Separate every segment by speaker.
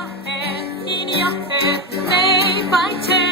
Speaker 1: your head, in your head, day by ten.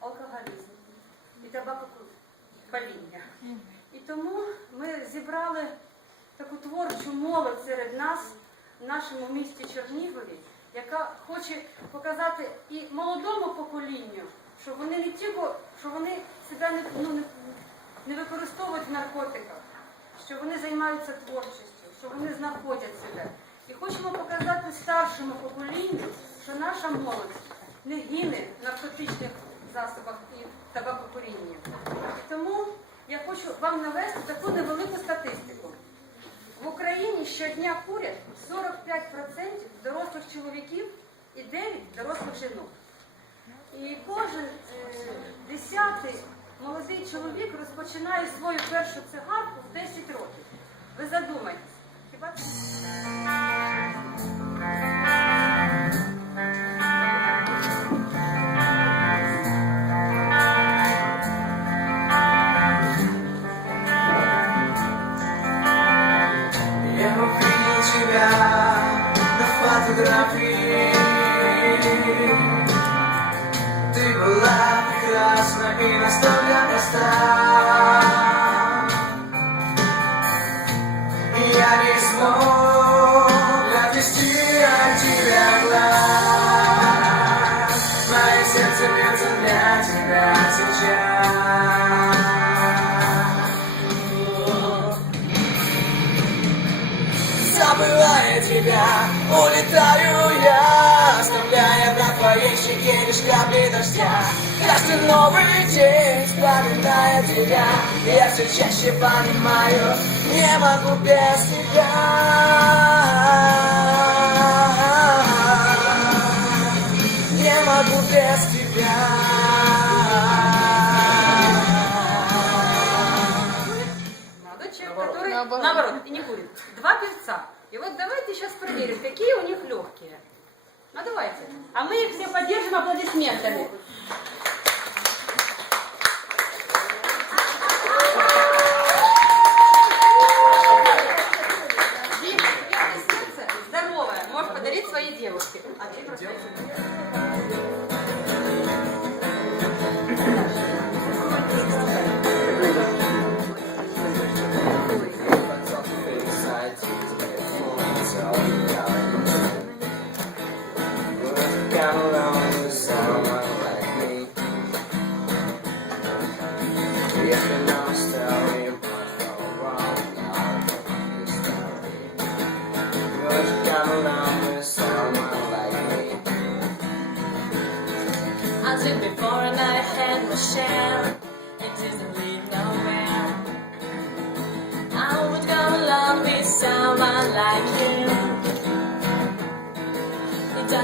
Speaker 2: Алкоголізм, і табакопаління. І тому ми зібрали таку творчу молодь серед нас в нашому місті Чернігові, яка хоче показати і молодому поколінню, що вони не тільки, що вони себе не, ну, не, використовують в наркотиках, що вони займаються творчістю, що вони знаходять себе. І хочемо показати старшому поколінню, що наша молодь не гине наркотичних засобах і табакокурінні. І тому я хочу вам навести таку невелику статистику. В Україні щодня курять 45% дорослих чоловіків і 9 дорослих жінок. І кожен е, десятий молодий чоловік розпочинає свою першу цигарку в 10 років. Ви задумайтесь. Хіба
Speaker 3: и настолько проста я не смог отвести от тебя глаз Мое сердце бьется для тебя сейчас Забывая тебя, улетаю я Оставляя на твоей щеке лишь капли дождя Каждый новый день, вспоминая тебя Я все чаще понимаю, не могу без тебя Не могу без тебя
Speaker 2: Надо человек, который наоборот. и не курит. Два певца. И вот давайте сейчас проверим, какие у них легкие. Ну давайте. А мы их все поддержим аплодисментами. Здоровое, можешь подарить своей девушке. А ты просто...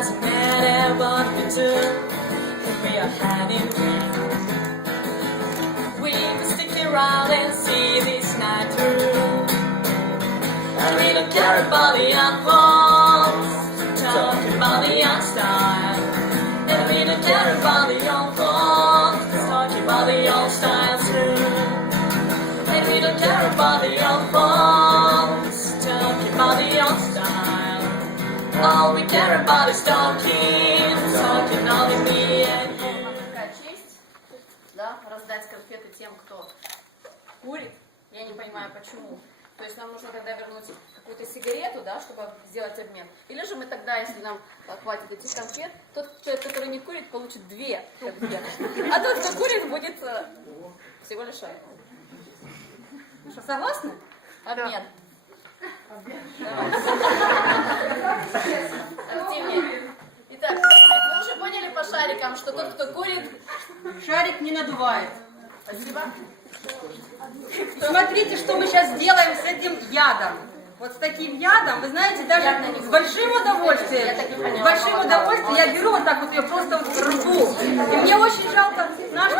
Speaker 1: Doesn't matter what we do, we are having dreams. We will stick around and see this night through. And we don't care about the unfolds, talking about the young style. Talking, talking only me and you.
Speaker 4: такая честь, да, раздать конфеты тем, кто курит. Я не понимаю, почему. То есть нам нужно тогда вернуть какую-то сигарету, да, чтобы сделать обмен. Или же мы тогда, если нам хватит этих конфет, тот человек, который не курит, получит две конфеты. А тот, кто курит, будет э, всего лишь одну.
Speaker 2: Ну Что, согласны?
Speaker 4: Обмен. Активнее. Итак? Вы уже поняли по шарикам, что тот, кто курит,
Speaker 2: Шарик не надувает.
Speaker 4: спасибо.
Speaker 2: Смотрите, что мы сейчас сделаем с этим ядом. Вот с таким ядом, вы знаете, даже с большим удовольствием, с большим удовольствием я беру вот так вот ее просто вот рву. И мне очень жалко наш